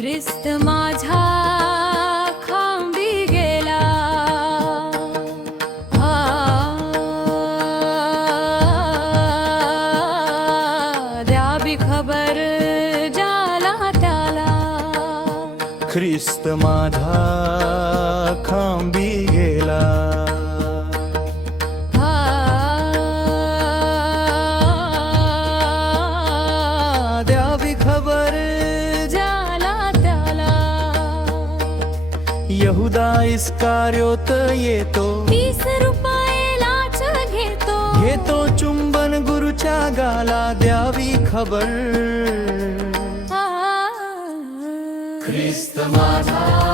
ख्रिस्त माझा खांबी गेला. हा. द्यावी खबर जाला त्याला. ख्रिस्त माझा खांबी गेला. यहुदा इस्कार्योत येतो। तीस रुपयालाच घेतो। घेतो चुंबन गुरुच्या गाला द्यावी खबर। ख्रिस्त माझा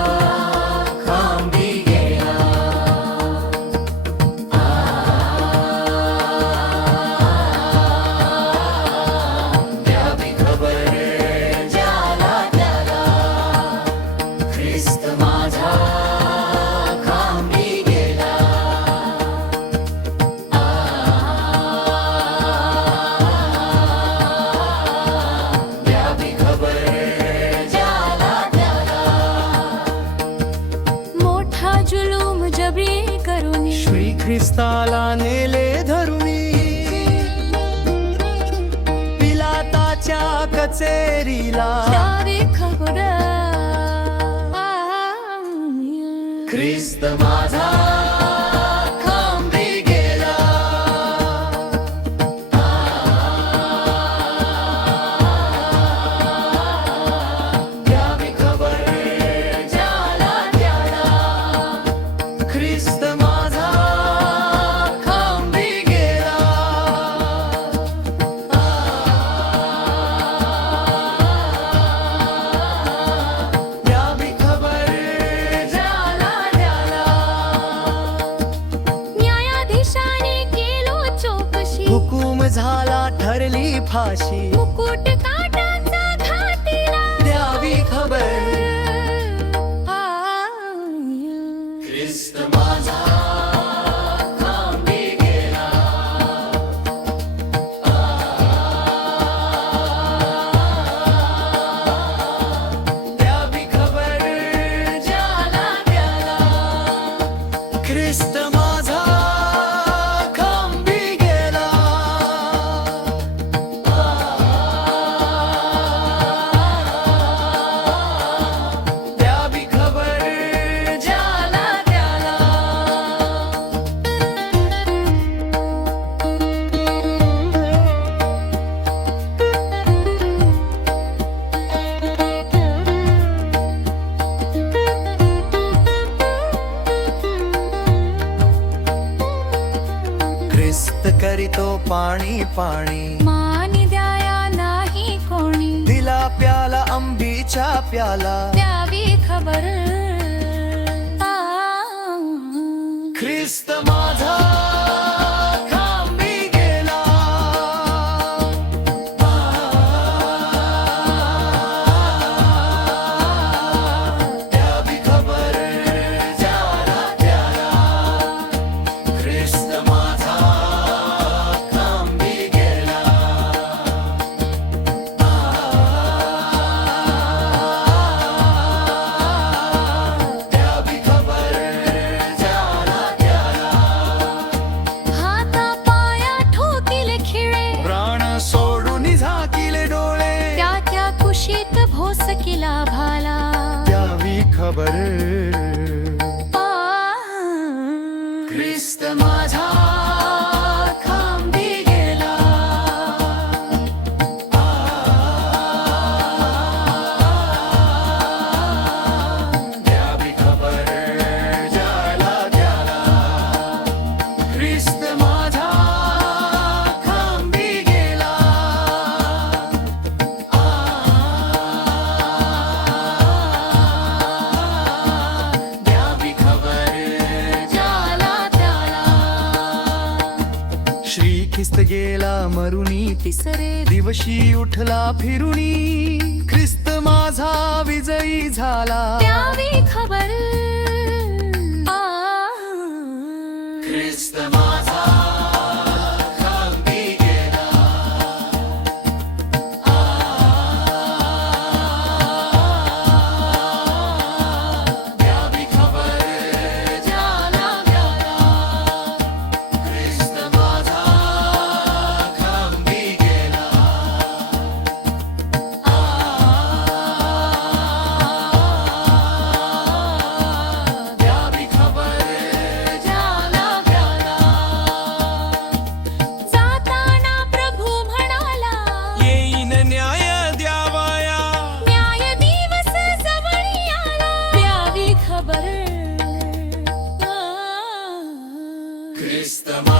जबरी करून. श्री ख्रिस्ताला नेले धरुणी पिलाताच्या कचेरीला. खबर ख्रिस्त माझा. हुकूम झाला ठरली फाशी. मुकुट काटाचा घातीला द्यावी खबर. ख्रिस्त माझा. ख्रिस्त करीतो पाणी पाणी. मानी द्याया नाही कोणी. दिला प्याला अंबीच्या प्याला. द्यावी खबर. ख्रिस्त माझा खबर ख्रिस्त गेला मरुनी. तिसरे दिवशी उठला फिरुनी. ख्रिस्त माझा विजयी झाला. the